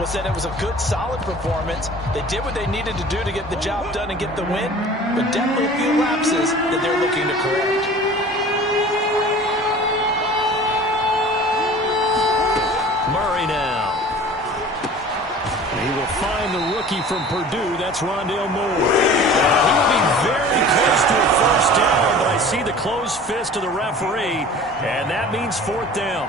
Well, said it was a good, solid performance. They did what they needed to do to get the job done and get the win, but definitely a few lapses that they're looking to correct. Murray now. He will find the rookie from Purdue. That's Rondale Moore. He will be very close to a first down, but I see the closed fist of the referee, and that means fourth down.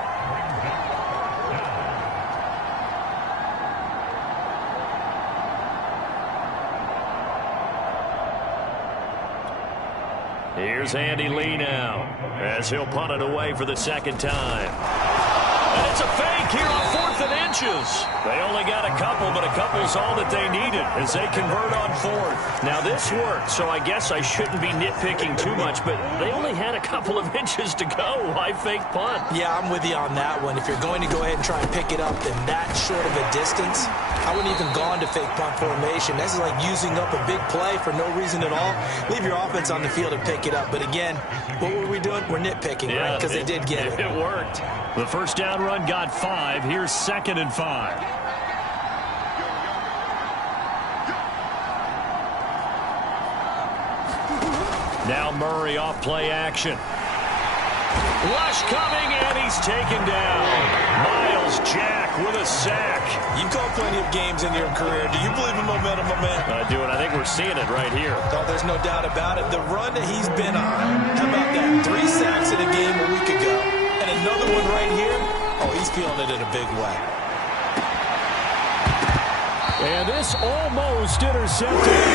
Here's Andy Lee now, as he'll punt it away for the second time. And it's a fake here on 4th and inches. They only got a couple, but a couple's all that they needed as they convert on 4th. Now, this worked, so I guess I shouldn't be nitpicking too much, but they only had a couple of inches to go. Why fake punt? Yeah, I'm with you on that one. If you're going to go ahead and try and pick it up in that short of a distance, I wouldn't even gone to fake punt formation. This is like using up a big play for no reason at all. Leave your offense on the field and pick it up. But again, what were we doing? We're nitpicking, right? Because they did get it. It worked. The first down run got 5. Here's 2nd and 5. Now Murray off play action. Lush coming, and he's taken down. Miles Jack with a sack. You've called plenty of games in your career. Do you believe in momentum, my man? I do, and I think we're seeing it right here. Oh, there's no doubt about it. The run that he's been on, how about that? 3 sacks in a game a week ago, and another one right here. Oh, he's feeling it in a big way. And this almost intercepted.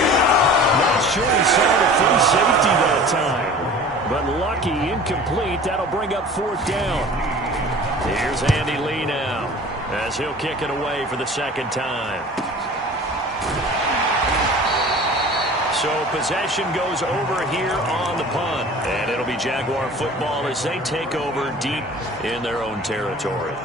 Not sure he saw the free safety that time. But lucky, incomplete. That'll bring up 4th down. Here's Andy Lee now, as he'll kick it away for the second time. So possession goes over here on the punt. And it'll be Jaguar football as they take over deep in their own territory.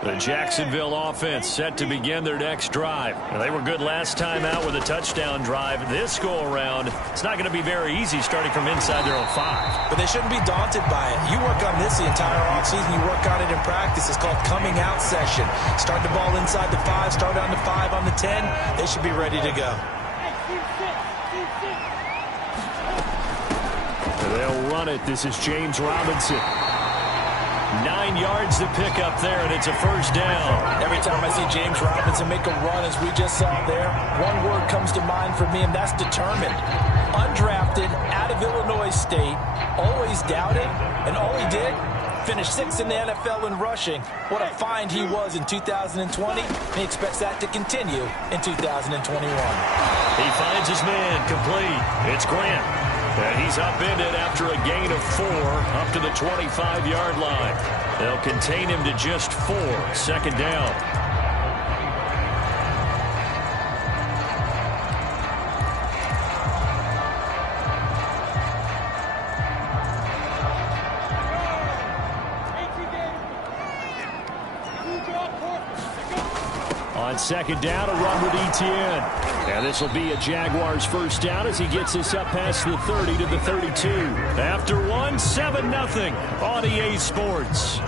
The Jacksonville offense set to begin their next drive. Now, they were good last time out with a touchdown drive. This go-around, it's not going to be very easy starting from inside their own 5. But they shouldn't be daunted by it. You work on this the entire offseason. You work on it in practice. It's called coming out session. Start the ball inside the 5, start on the 5, on the 10. They should be ready to go. They'll run it. This is James Robinson. 9 yards to pick up there, and it's a first down. Every time I see James Robinson make a run, as we just saw there, one word comes to mind for me, and that's determined. Undrafted, out of Illinois State, always doubted, and all he did, finished 6th in the NFL in rushing. What a find he was in 2020, and he expects that to continue in 2021. He finds his man complete. It's Grant. And he's upended after a gain of 4 up to the 25-yard line. They'll contain him to just 4. Second down. On second down, a run with Etienne. And this will be a Jaguars first down as he gets us up past the 30 to the 32. After 1, 7-0 on EA Sports.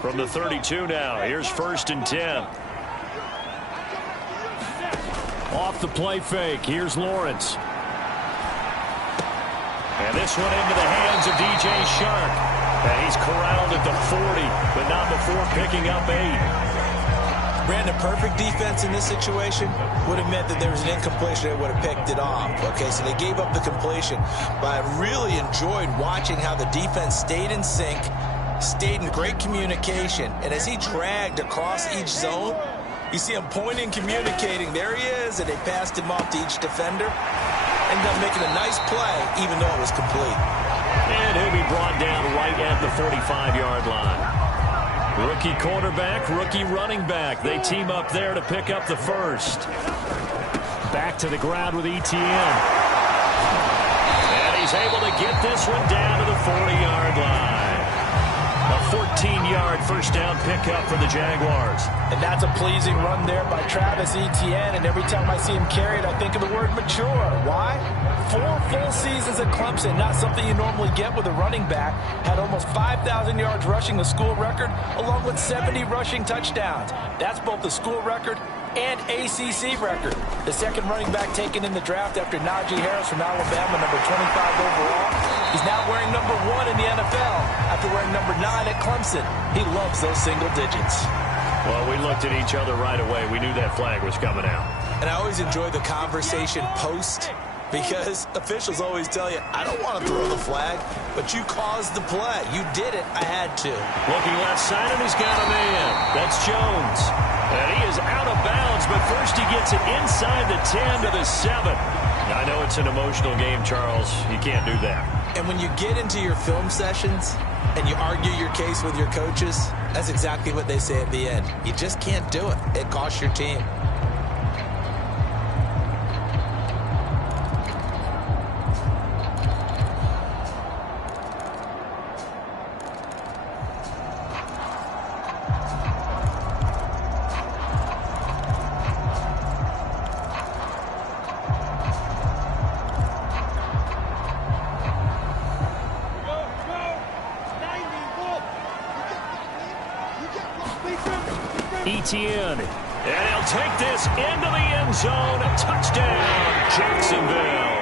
From the 32 now, here's 1st and 10. Off the play fake, here's Lawrence. And this one into the hands of DJ Shark. And he's corralled at the 40, but not before picking up 8. Brandon, perfect defense in this situation would have meant that there was an incompletion that would have picked it off. Okay, so they gave up the completion. But I really enjoyed watching how the defense stayed in sync, stayed in great communication. And as he dragged across each zone, you see him pointing, communicating. There he is, and they passed him off to each defender. Ended up making a nice play, even though it was complete. And he'll be brought down right at the 45-yard line. Rookie quarterback, rookie running back. They team up there to pick up the first. Back to the ground with Etienne. And he's able to get this one down to the 40-yard line. first down pickup for the Jaguars. And that's a pleasing run there by Travis Etienne. And every time I see him carry it, I think of the word mature. Why? 4 full seasons at Clemson, not something you normally get with a running back. Had almost 5,000 yards rushing, the school record, along with 70 rushing touchdowns. That's both the school record and ACC record. The second running back taken in the draft after Najee Harris from Alabama, number 25 overall. He's now wearing number 1 in the NFL after wearing number 9 at Clemson. He loves those single digits. Well, we looked at each other right away. We knew that flag was coming out. And I always enjoy the conversation post, because officials always tell you, I don't want to throw the flag, but you caused the play. You did it. I had to. Looking left side, and he's got a man. That's Jones. And he is out of bounds, but first he gets it inside the 10 to the 7. I know it's an emotional game, Charles. You can't do that. And when you get into your film sessions and you argue your case with your coaches, that's exactly what they say at the end. You just can't do it. It costs your team. Etienne, and he'll take this into the end zone. Touchdown, Jacksonville.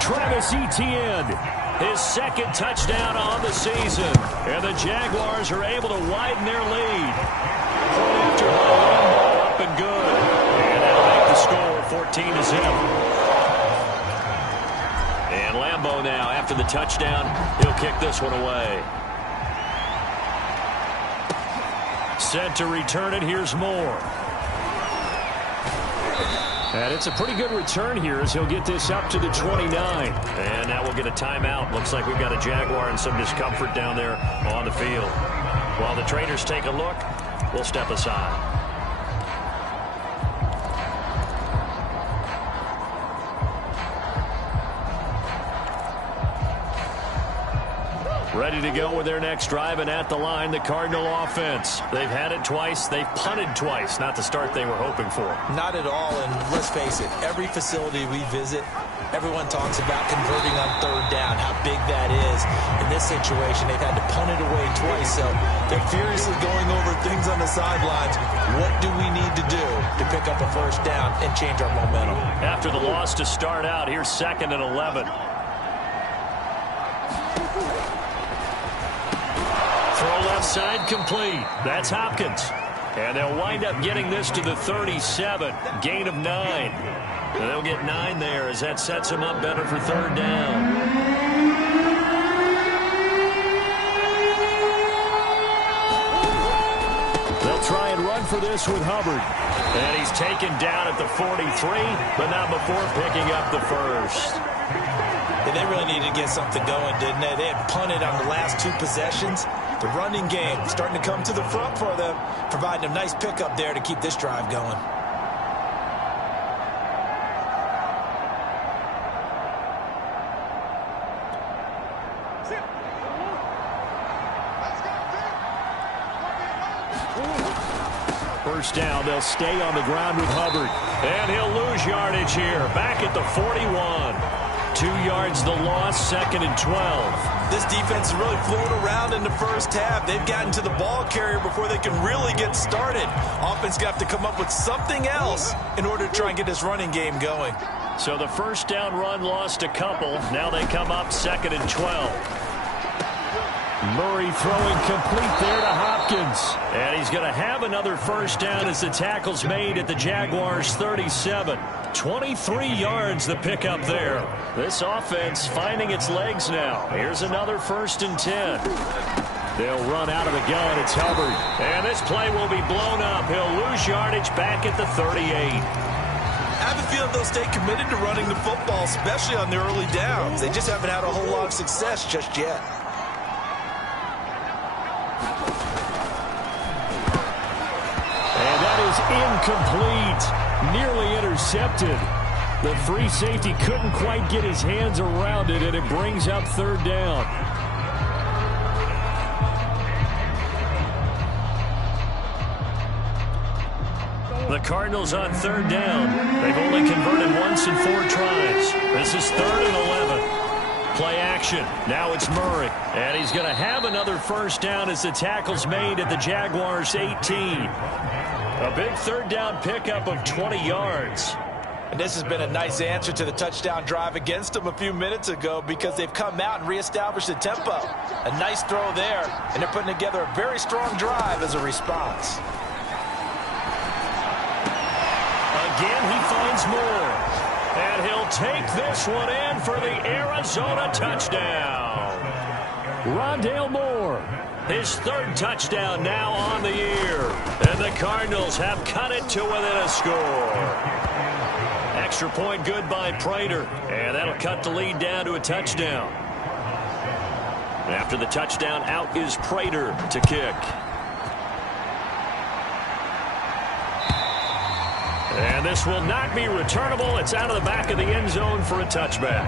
Travis Etienne, his second touchdown on the season, and the Jaguars are able to widen their lead. Point after ball, up and good, and that'll make the score 14-0. And Lambeau now, after the touchdown, he'll kick this one away. Set to return it. Here's Moore. And it's a pretty good return here as he'll get this up to the 29. And now we'll get a timeout. Looks like we've got a Jaguar and some discomfort down there on the field. While the traders take a look, we'll step aside. Ready to go with their next drive, and at the line, the Cardinal offense. They've had it twice. They've punted twice. Not the start they were hoping for. Not at all, and let's face it, every facility we visit, everyone talks about converting on third down, how big that is. In this situation, they've had to punt it away twice, so they're furiously going over things on the sidelines. What do we need to do to pick up a first down and change our momentum? After the loss to start out, here's 2nd and 11. Throw left side complete. That's Hopkins. And they'll wind up getting this to the 37. Gain of 9. And they'll get 9 there as that sets them up better for third down. They'll try and run for this with Hubbard. And he's taken down at the 43, but not before picking up the first. And they really needed to get something going, didn't they? They had punted on the last 2 possessions. The running game starting to come to the front for them, providing a nice pickup there to keep this drive going. First down, they'll stay on the ground with Hubbard. And he'll lose yardage here, back at the 41. 2 yards the loss, 2nd and 12. This defense is really flown around in the first half. They've gotten to the ball carrier before they can really get started. Offense got to come up with something else in order to try and get this running game going. So the first down run lost a couple. Now they come up 2nd and 12. Murray throwing complete there to Hopkins. And he's going to have another first down as the tackle's made at the Jaguars' 37. 23 yards the pickup there. This offense finding its legs now. Here's another 1st and 10. They'll run out of the gun. It's Hubbard. And this play will be blown up. He'll lose yardage back at the 38. I have a feeling they'll stay committed to running the football, especially on the early downs. They just haven't had a whole lot of success just yet. And that is incomplete. Nearly intercepted. The free safety couldn't quite get his hands around it, and it brings up third down. Cardinals on third down. They've only converted once in 4 tries. This is 3rd and 11. Play action. Now it's Murray. And he's going to have another first down as the tackle's made at the Jaguars' 18. A big third down pickup of 20 yards. And this has been a nice answer to the touchdown drive against them a few minutes ago because they've come out and reestablished the tempo. A nice throw there, and they're putting together a very strong drive as a response. Again, he finds more. And he'll take this one in for the Arizona touchdown. Rondale Moore, his 3rd touchdown now on the year. And the Cardinals have cut it to within a score. Extra point good by Prater. And that'll cut the lead down to a touchdown. After the touchdown, out is Prater to kick. And this will not be returnable. It's out of the back of the end zone for a touchback.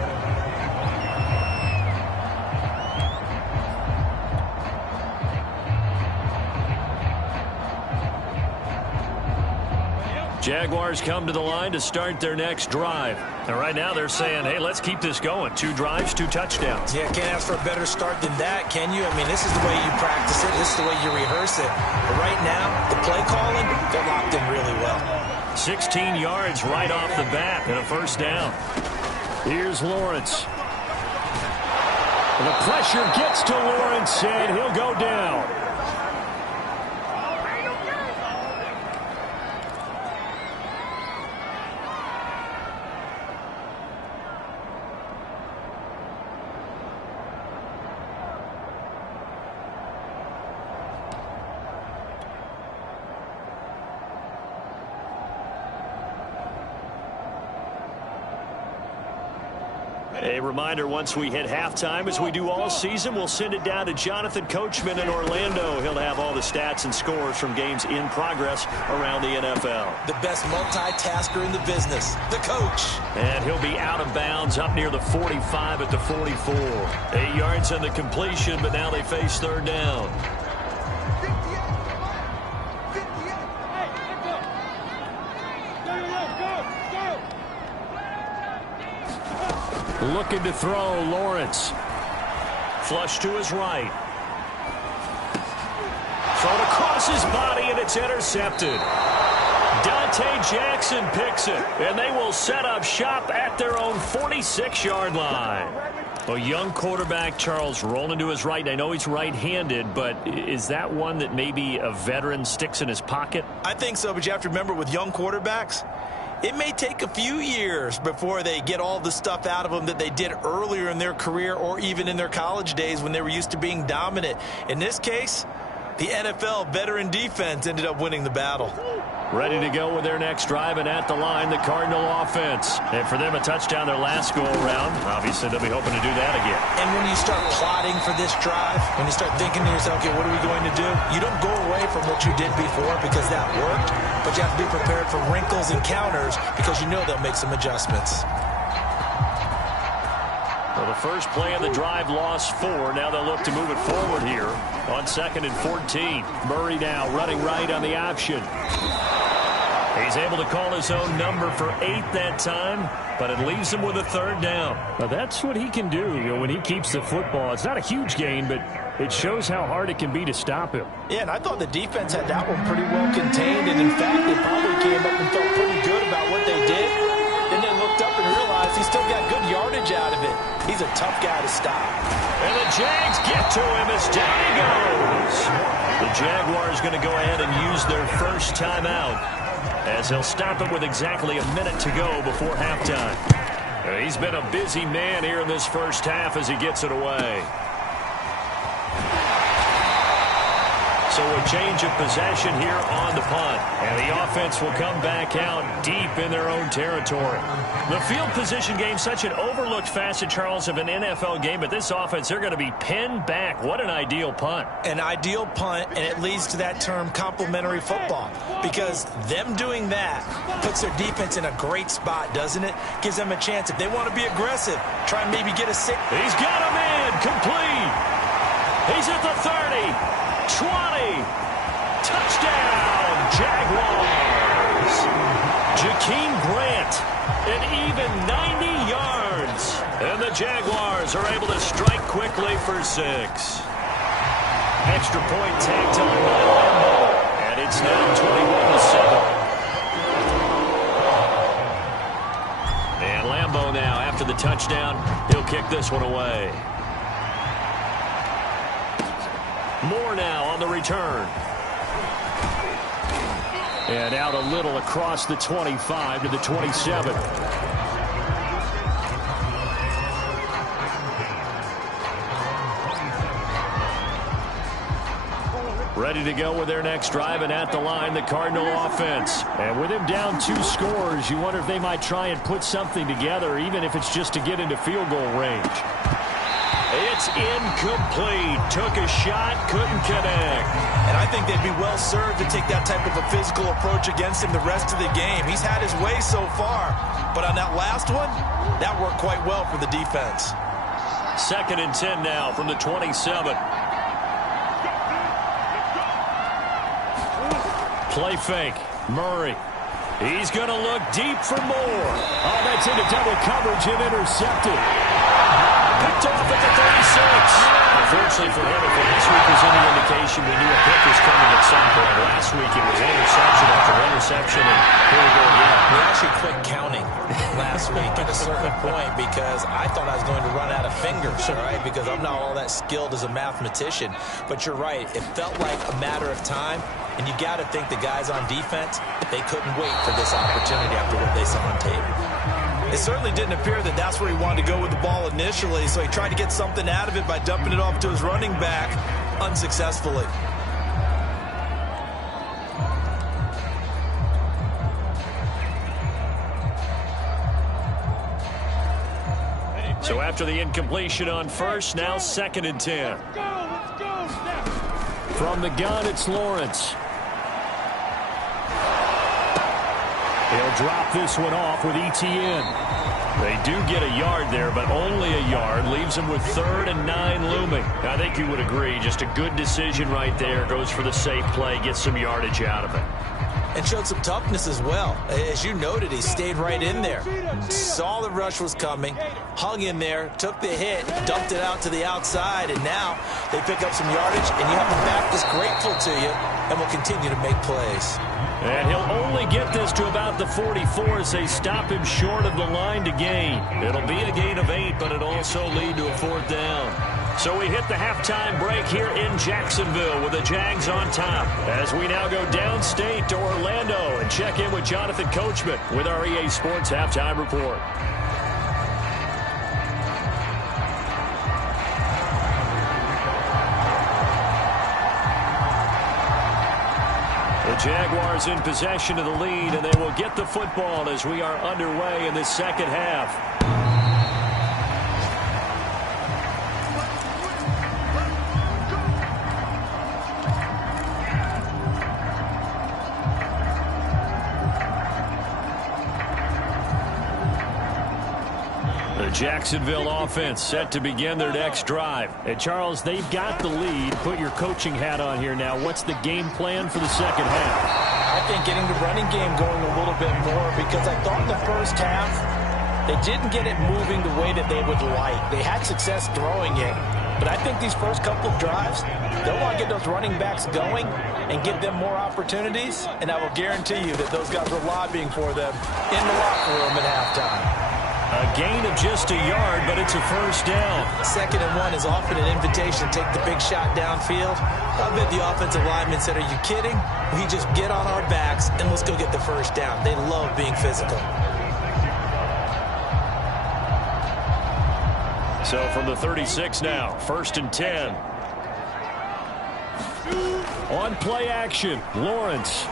Jaguars come to the line to start their next drive. And right now they're saying, hey, let's keep this going. 2 drives, 2 touchdowns. Yeah, can't ask for a better start than that, can you? I mean, this is the way you practice it. This is the way you rehearse it. But right now, the play calling, they're locked in really well. 16 yards right off the bat and a first down. Here's Lawrence. The pressure gets to Lawrence, and he'll go down. A reminder, once we hit halftime, as we do all season, we'll send it down to Jonathan Coachman in Orlando. He'll have all the stats and scores from games in progress around the NFL. The best multitasker in the business, the coach. And he'll be out of bounds up near the 45 at the 44. 8 yards on the completion, but now they face third down. Looking to throw, Lawrence. Flush to his right. Thrown across his body, and it's intercepted. Dante Jackson picks it, and they will set up shop at their own 46-yard line. A young quarterback, Charles, rolling to his right. I know he's right-handed, but is that one that maybe a veteran sticks in his pocket? I think so, but you have to remember with young quarterbacks, it may take a few years before they get all the stuff out of them that they did earlier in their career or even in their college days when they were used to being dominant. In this case, the NFL veteran defense ended up winning the battle. Ready to go with their next drive, and at the line, the Cardinal offense. And for them, a touchdown their last go-around. Obviously, they'll be hoping to do that again. And when you start plotting for this drive, when you start thinking to yourself, okay, what are we going to do? You don't go away from what you did before because that worked, but you have to be prepared for wrinkles and counters because you know they'll make some adjustments. Well, the first play of the drive lost 4. Now they'll look to move it forward here on 2nd and 14. Murray now running right on the option. He's able to call his own number for 8 that time, but it leaves him with a third down. Now that's what he can do, when he keeps the football. It's not a huge gain, but it shows how hard it can be to stop him. Yeah, and I thought the defense had that one pretty well contained, and in fact, they probably came up and felt pretty good about what they did. Then they looked up and realized he still got good yardage out of it. He's a tough guy to stop. And the Jags get to him as down he goes. The Jaguars going to go ahead and use their first timeout, as he'll stop it with exactly a minute to go before halftime. He's been a busy man here in this first half as he gets it away. So a change of possession here on the punt. And the offense will come back out deep in their own territory. The field position game, such an overlooked facet, Charles, of an NFL game. But this offense, they're going to be pinned back. What an ideal punt. An ideal punt, and it leads to that term complementary football. Because them doing that puts their defense in a great spot, doesn't it? Gives them a chance. If they want to be aggressive, try and maybe get a six. He's got him in. Complete. He's at the 30. 20. Touchdown, Jaguars. Jakeem Grant, an even 90 yards. And the Jaguars are able to strike quickly for 6. Extra point tagged on by Lambeau. And it's now 21-7. And Lambeau now, after the touchdown, he'll kick this one away. Moore now on the return. And out a little across the 25 to the 27. Ready to go with their next drive, and at the line, the Cardinal offense. And with him down 2 scores, you wonder if they might try and put something together, even if it's just to get into field goal range. It's incomplete. Took a shot, couldn't connect. And I think they'd be well served to take that type of a physical approach against him the rest of the game. He's had his way so far, but on that last one, that worked quite well for the defense. 2nd and 10 now from the 27. Play fake. Murray. He's going to look deep for Moore. Oh, that's into double coverage and intercepted. Picked off at the 36. Unfortunately for him, if last week was any indication, we knew a pick was coming at some point. Last week it was interception after interception, and here we go again. We actually quit counting last week at a certain point because I thought I was going to run out of fingers, all right, because I'm not all that skilled as a mathematician. But you're right. It felt like a matter of time, and you got to think the guys on defense, they couldn't wait for this opportunity after what they saw on tape. It certainly didn't appear that that's where he wanted to go with the ball initially, so he tried to get something out of it by dumping it off to his running back unsuccessfully. So after the incompletion on first, now 2nd and 10. From the gun, it's Lawrence. He'll drop this one off with ETN. They do get a yard there, but only a yard. Leaves them with 3rd and 9 looming. I think you would agree. Just a good decision right there. Goes for the safe play, gets some yardage out of it. And showed some toughness as well. As you noted, he stayed right in there. Saw the rush was coming, hung in there, took the hit, dumped it out to the outside, and now they pick up some yardage, and you have a back that's grateful to you and will continue to make plays. And he'll only get this to about the 44 as they stop him short of the line to gain. It'll be a gain of 8, but it'll also lead to a 4th down. So we hit the halftime break here in Jacksonville with the Jags on top. As we now go downstate to Orlando and check in with Jonathan Coachman with our EA Sports Halftime Report. The Jaguars in possession of the lead, and they will get the football as we are underway in the second half. Jacksonville offense set to begin their next drive. And Charles, they've got the lead. Put your coaching hat on here now. What's the game plan for the second half? I think getting the running game going a little bit more, because I thought in the first half they didn't get it moving the way that they would like. They had success throwing it, but I think these first couple of drives, they'll want to get those running backs going and give them more opportunities, and I will guarantee you that those guys were lobbying for them in the locker room at halftime. A gain of just a yard, but it's a first down. 2nd and 1 is often an invitation to take the big shot downfield. I bet the offensive lineman said, "Are you kidding? We just get on our backs and let's go get the first down." They love being physical. So from the 36 now, 1st and 10. On play action, Lawrence.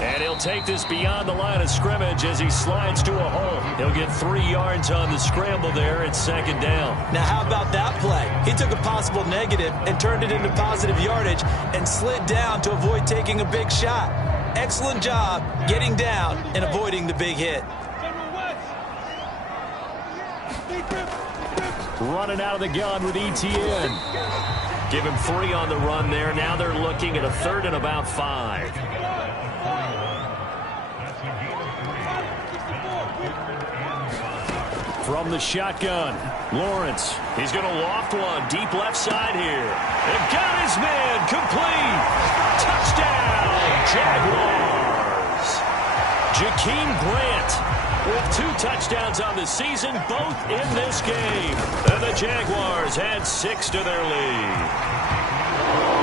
And he'll take this beyond the line of scrimmage as he slides to a hole. He'll get 3 yards on the scramble there. It's 2nd down. Now, how about that play? He took a possible negative and turned it into positive yardage and slid down to avoid taking a big shot. Excellent job getting down and avoiding the big hit. Running out of the gun with ETN. Give him 3 on the run there. Now they're looking at a 3rd and about 5. from the shotgun. Lawrence, he's going to loft one deep left side here. And got his man complete. Touchdown, Jaguars. Jakeem Grant with 2 touchdowns on the season, both in this game. And the Jaguars add 6 to their lead.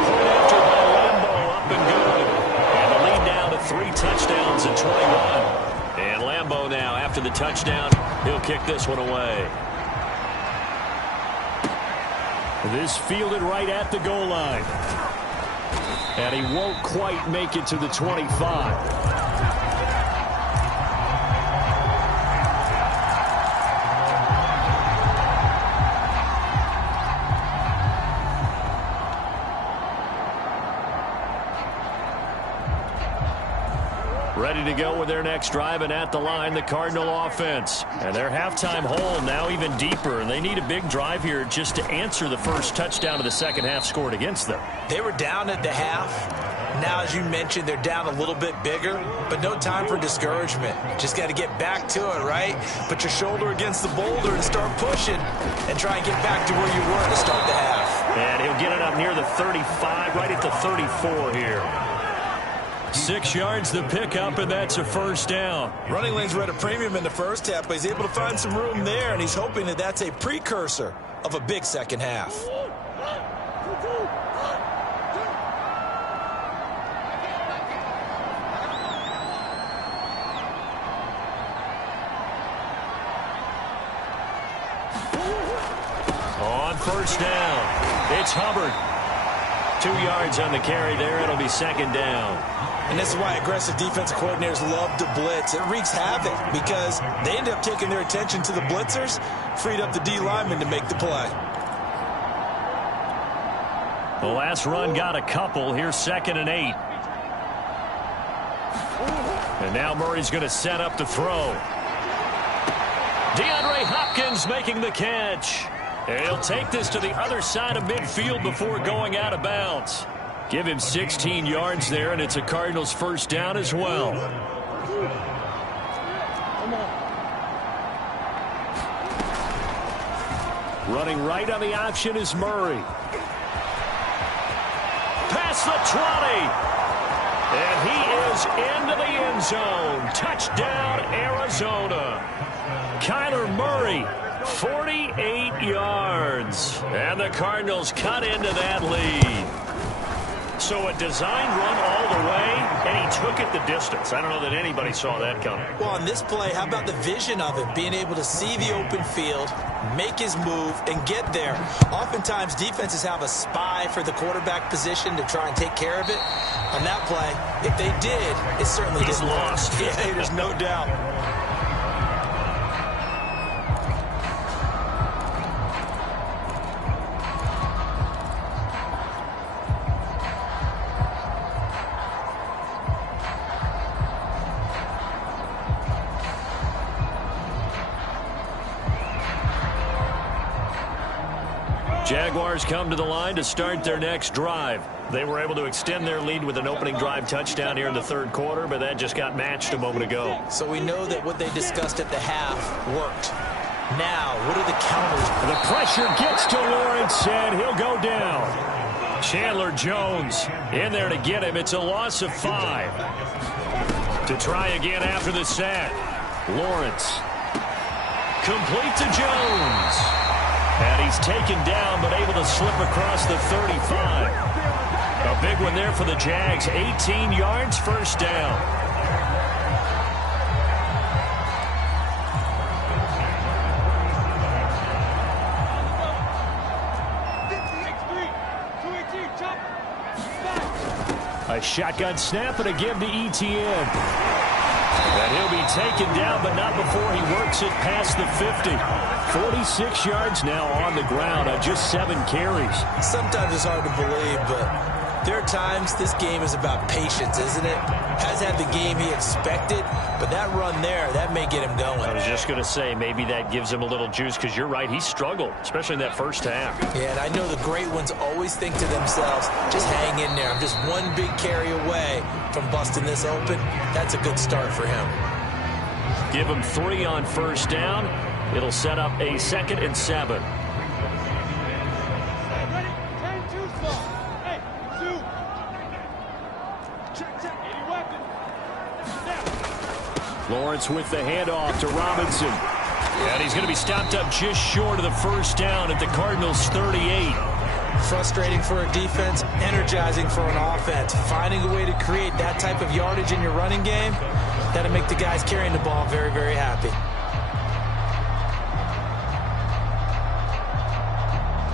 Point after by Lambo, up and good. And the lead now to 3 touchdowns and 21. And Lambo now, after the touchdown, he'll kick this one away. This fielded right at the goal line. And he won't quite make it to the 25. Ready to go with their next drive, and at the line, the Cardinal offense. And their halftime hole now even deeper, and they need a big drive here just to answer the first touchdown of the second half scored against them. They were down at the half. Now, as you mentioned, they're down a little bit bigger, but no time for discouragement. Just got to get back to it, right? Put your shoulder against the boulder and start pushing and try and get back to where you were to start the half. And he'll get it up near the 35, right at the 34 here. 6 yards the pickup, and that's a first down. Running lanes were at a premium in the first half, but he's able to find some room there, and he's hoping that that's a precursor of a big second half. On first down, it's Hubbard. 2 yards on the carry there. It'll be second down. And this is why aggressive defensive coordinators love to blitz. It wreaks havoc because they end up taking their attention to the blitzers, freed up the D lineman to make the play. The last run got a couple. Here's 2nd and 8. And now Murray's going to set up to throw. DeAndre Hopkins making the catch. And he'll take this to the other side of midfield before going out of bounds. Give him 16 yards there, and it's a Cardinals first down as well. Running right on the option is Murray. Past the 20. And he is into the end zone. Touchdown, Arizona. Kyler Murray, 48 yards. And the Cardinals cut into that lead. So a designed run all the way, and he took it the distance. I don't know that anybody saw that coming. Well, on this play, how about the vision of it? Being able to see the open field, make his move, and get there. Oftentimes, defenses have a spy for the quarterback position to try and take care of it. On that play, if they did, it certainly He's didn't lost. Yeah, there's no doubt. Jaguars come to the line to start their next drive. They were able to extend their lead with an opening drive touchdown here in the third quarter, but that just got matched a moment ago. So we know that what they discussed at the half worked. Now, what are the counters? The pressure gets to Lawrence, and he'll go down. Chandler Jones in there to get him. It's a loss of 5. To try again after the sack. Lawrence. Complete to Jones. And he's taken down, but able to slip across the 35. A big one there for the Jags. 18 yards, first down. A shotgun snap and a give to Etienne. And he'll be taken down, but not before he works it past the 50. 46 yards now on the ground on just 7 carries. Sometimes it's hard to believe, but there are times this game is about patience, isn't it? Has had the game he expected, but that run there, that may get him going. I was just going to say, maybe that gives him a little juice, because you're right, he struggled, especially in that first half. Yeah, and I know the great ones always think to themselves, just hang in there. I'm just one big carry away from busting this open. That's a good start for him. Give him 3 on first down. It'll set up a 2nd and 7. Lawrence with the handoff to Robinson. And he's going to be stopped up just short of the first down at the Cardinals' 38. Frustrating for a defense, energizing for an offense. Finding a way to create that type of yardage in your running game, that'll make the guys carrying the ball very, very happy.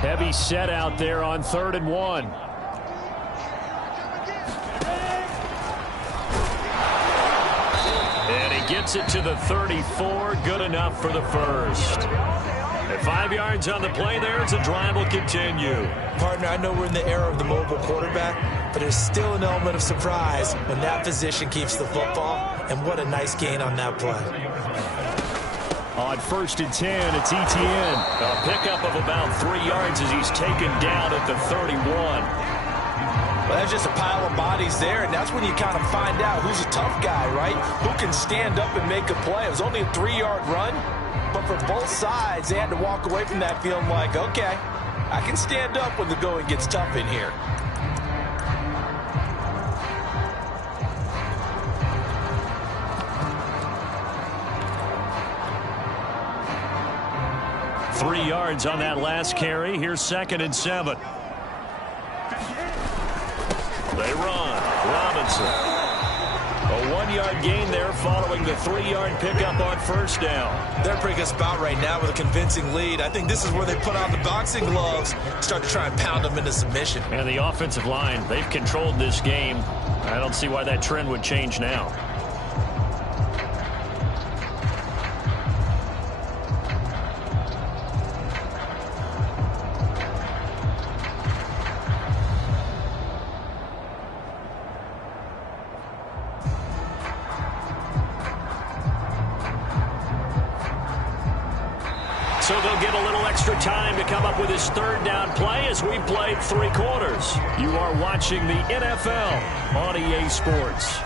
Heavy set out there on 3rd and 1. And he gets it to the 34. Good enough for the first. At 5 yards on the play there, as the drive will continue. Partner, I know we're in the era of the mobile quarterback, but there's still an element of surprise when that position keeps the football, and what a nice gain on that play. On 1st and 10, it's Etienne. A pickup of about 3 yards as he's taken down at the 31. Well, that's just a pile of bodies there, and that's when you kind of find out who's a tough guy, right? Who can stand up and make a play. It was only a 3-yard run, but for both sides, they had to walk away from that feeling like, okay, I can stand up when the going gets tough in here. Three yards on that last carry. Here's 2nd and 7. They run. Robinson. A 1-yard gain there following the 3-yard pickup on first down. They're pretty good spot right now with a convincing lead. I think this is where they put on the boxing gloves, start to try and pound them into submission. And the offensive line, they've controlled this game. I don't see why that trend would change now. So they'll get a little extra time to come up with his 3rd down play as we played 3 quarters. You are watching the NFL on EA Sports.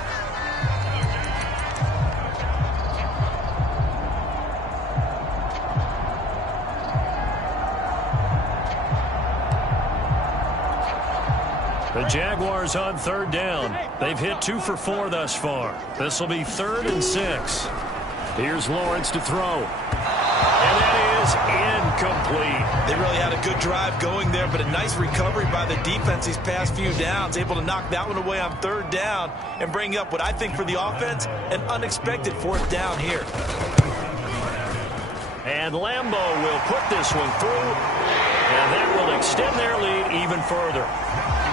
The Jaguars on 3rd down. They've hit 2 for 4 thus far. This will be 3rd and 6. Here's Lawrence to throw. And that is incomplete. They really had a good drive going there, but a nice recovery by the defense these past few downs, able to knock that one away on 3rd down and bring up what I think for the offense, an unexpected 4th down here. And Lambeau will put this one through, and that will extend their lead even further.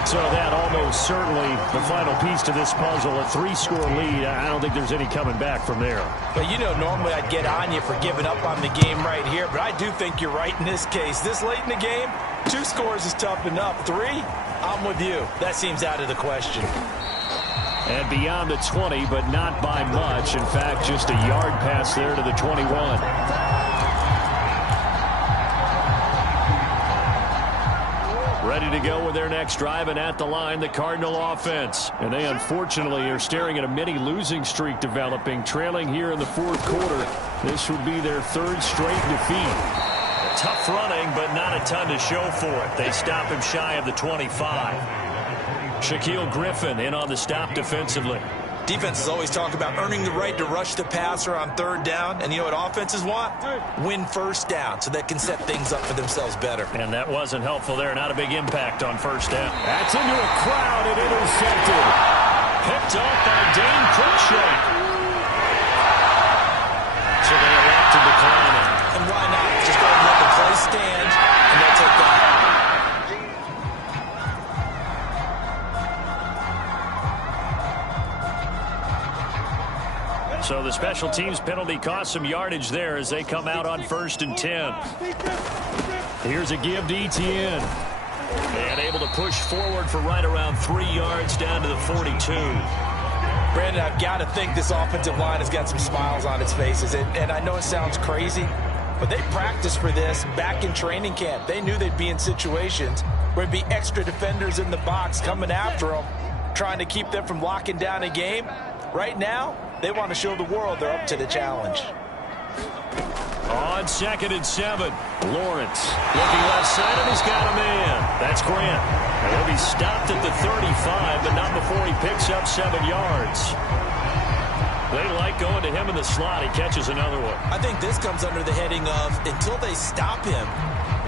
So that almost certainly the final piece to this puzzle, a 3-score lead. I don't think there's any coming back from there. But you know, normally I'd get on you for giving up on the game right here, but I do think you're right in this case. This late in the game, 2 scores is tough enough. 3, I'm with you. That seems out of the question. And beyond the 20, but not by much. In fact, just a yard pass there to the 21. Ready to go with their next drive, and at the line, the Cardinal offense. And they unfortunately are staring at a mini losing streak developing, trailing here in the 4th quarter. This would be their 3rd straight defeat. Tough running, but not a ton to show for it. They stop him shy of the 25. Shaquille Griffin in on the stop defensively. Defenses always talk about earning the right to rush the passer on 3rd down. And you know what offenses want? Win 1st down so they can set things up for themselves better. And that wasn't helpful there. Not a big impact on 1st down. That's into a crowd and intercepted. Picked off by Dane Cruikshank. So they elect to decline it. And why not? Just go ahead and let the play stand, and they'll take that. So the special teams penalty cost some yardage there as they come out on 1st and 10. Here's a give to Etienne. And able to push forward for right around 3 yards down to the 42. Brandon, I've got to think this offensive line has got some smiles on its faces. And I know it sounds crazy, but they practiced for this back in training camp. They knew they'd be in situations where there'd be extra defenders in the box coming after them, trying to keep them from locking down a game. Right now, they want to show the world they're up to the challenge. On 2nd and 7, Lawrence looking left side, and he's got a man. That's Grant. And he'll be stopped at the 35, but not before he picks up 7 yards. They like going to him in the slot. He catches another one. I think this comes under the heading of until they stop him,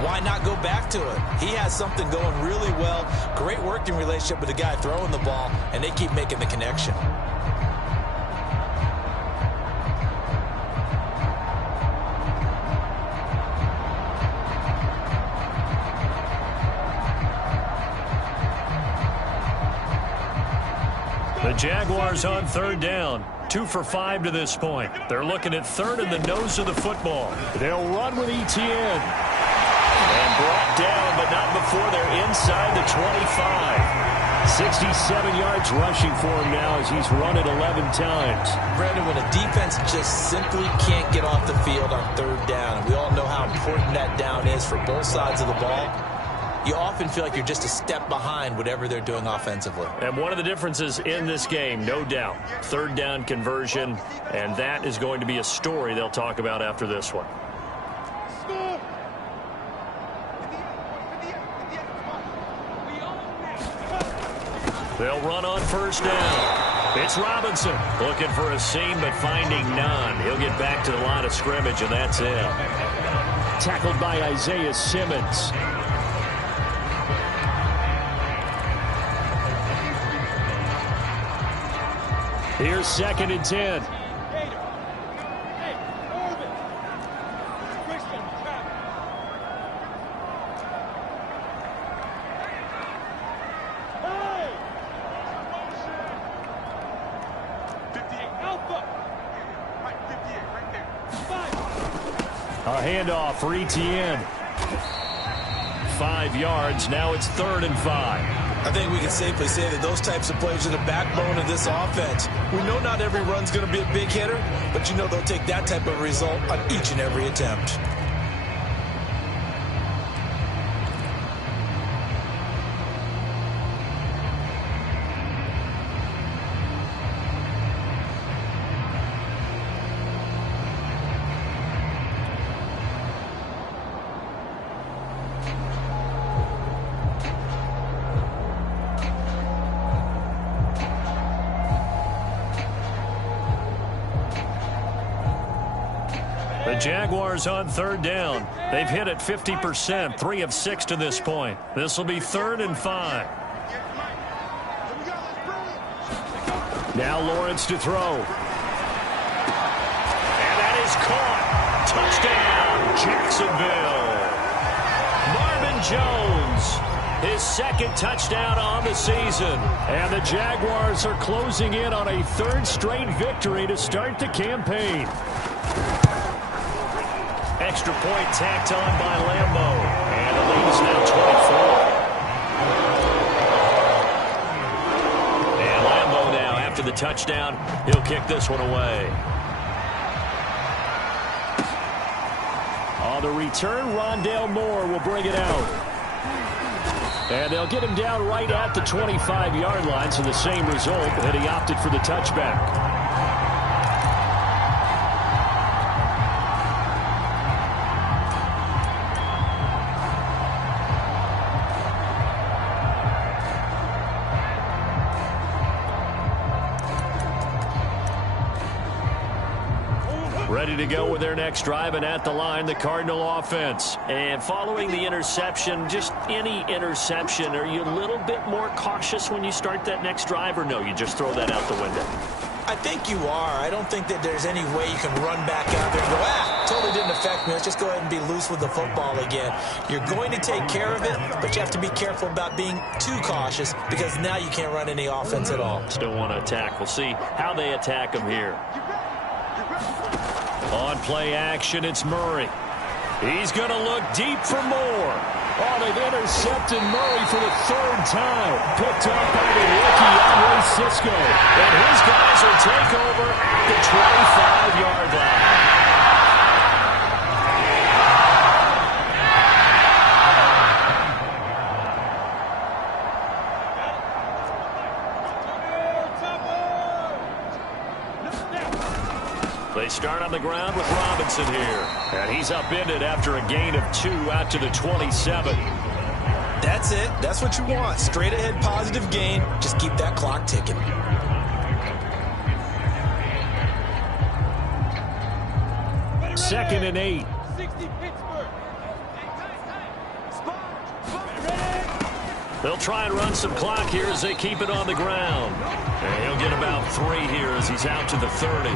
why not go back to it? He has something going really well. Great working relationship with the guy throwing the ball, and they keep making the connection. The Jaguars on 3rd down. 2 for 5 to this point. They're looking at 3rd in the nose of the football. They'll run with Etienne. And brought down, but not before they're inside the 25. 67 yards rushing for him now as he's run it 11 times. Brandon, when a defense just simply can't get off the field on 3rd down, and we all know how important that down is for both sides of the ball, you often feel like you're just a step behind whatever they're doing offensively. And one of the differences in this game, no doubt, 3rd down conversion, and that is going to be a story they'll talk about after this one. They'll run on 1st down. It's Robinson looking for a seam but finding none. He'll get back to the line of scrimmage, and that's it. Tackled by Isaiah Simmons. Here's 2nd and 10. A handoff for Etienne. 5 yards. Now it's 3rd and 5. I think we can safely say that those types of plays are the backbone of this offense. We know not every run's going to be a big hitter, but you know they'll take that type of result on each and every attempt. The Jaguars on 3rd down. They've hit it 50%, 3 of 6 to this point. This will be 3rd and 5. Now Lawrence to throw. And that is caught. Touchdown, Jacksonville. Marvin Jones, his 2nd touchdown on the season. And the Jaguars are closing in on a 3rd straight victory to start the campaign. Extra point tacked on by Lambo. And the lead is now 24. And Lambo now, after the touchdown, he'll kick this one away. On the return, Rondale Moore will bring it out. And they'll get him down right at the 25-yard line, so the same result, that he opted for the touchback. Ready to go with their next drive, and at the line, the Cardinal offense. And following the interception, just any interception, are you a little bit more cautious when you start that next drive, or no, you just throw that out the window? I think you are. I don't think that there's any way you can run back out there and go, totally didn't affect me. Let's just go ahead and be loose with the football again. You're going to take care of it, but you have to be careful about being too cautious because now you can't run any offense at all. Still want to attack. We'll see how they attack him here. On play action, it's Murray. He's going to look deep for more. Oh, they've intercepted Murray for the 3rd time. Picked up by the rookie, Andre Cisco. And his guys will take over at the 25-yard line. They They start on the ground with Robinson here. And he's upended after a gain of 2 out to the 27. That's it. That's what you want. Straight ahead positive gain. Just keep that clock ticking. Second and 8. They'll try and run some clock here as they keep it on the ground. And he'll get about 3 here as he's out to the 30.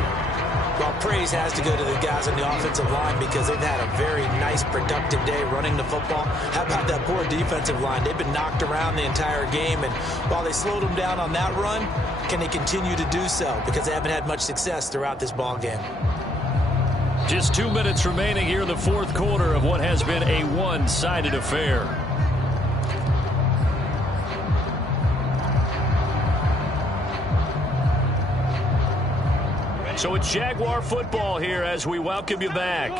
Well, praise has to go to the guys on the offensive line because they've had a very nice, productive day running the football. How about that poor defensive line? They've been knocked around the entire game, and while they slowed them down on that run, can they continue to do so? Because they haven't had much success throughout this ball game. Just 2 minutes remaining here in the fourth quarter of what has been a one-sided affair. So it's Jaguar football here as we welcome you back.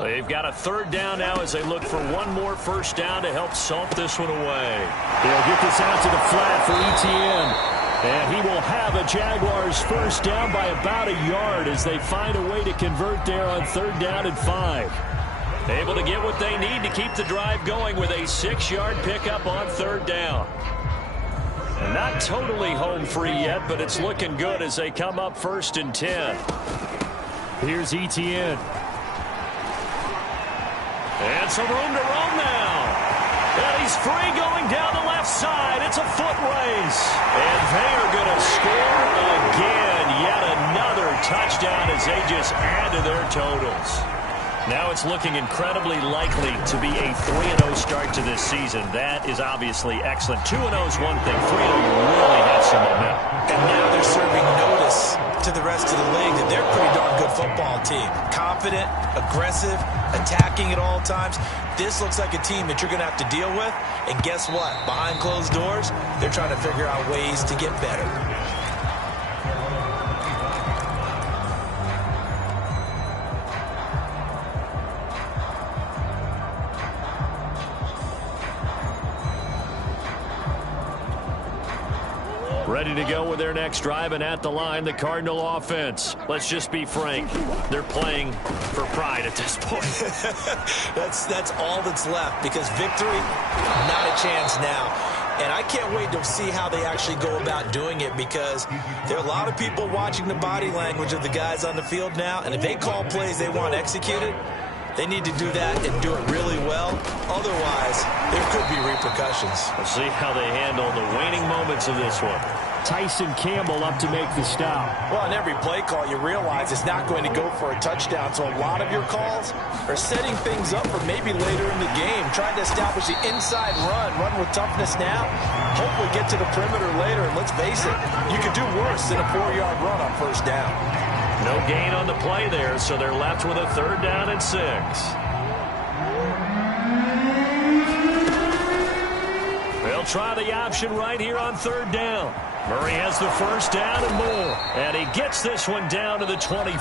They've got a third down now as they look for one more first down to help salt this one away. They'll get this out to the flat for ETN. And he will have a Jaguars first down by about a yard as they find a way to convert there on third down and 5. Able to get what they need to keep the drive going with a 6-yard pickup on third down. Not totally home free yet, but it's looking good as they come up first and 10. Here's ETN. And some room to roam now. And he's free going down the left side. It's a foot race. And they are going to score again. Yet another touchdown as they just add to their totals. Now it's looking incredibly likely to be a 3-0 start to this season. That is obviously excellent. 2-0 is one thing. 3-0, you really have some momentum. And now they're serving notice to the rest of the league that they're a pretty darn good football team. Confident, aggressive, attacking at all times. This looks like a team that you're going to have to deal with. And guess what? Behind closed doors, they're trying to figure out ways to get better. Ready to go with their next drive, and at the line, the Cardinal offense. Let's just be frank. They're playing for pride at this point. That's all that's left because victory, not a chance now. And I can't wait to see how they actually go about doing it because there are a lot of people watching the body language of the guys on the field now, and if they call plays they want executed, they need to do that and do it really well. Otherwise, there could be repercussions. We'll see how they handle the waning moments of this one. Tyson Campbell up to make the stop. Well, on every play call, you realize it's not going to go for a touchdown. So a lot of your calls are setting things up for maybe later in the game, trying to establish the inside run with toughness now. Hopefully get to the perimeter later. And let's face it, you could do worse than a 4-yard run on first down. No gain on the play there, so they're left with a third down and 6. They'll try the option right here on third down. Murray has the first down and more. And he gets this one down to the 24.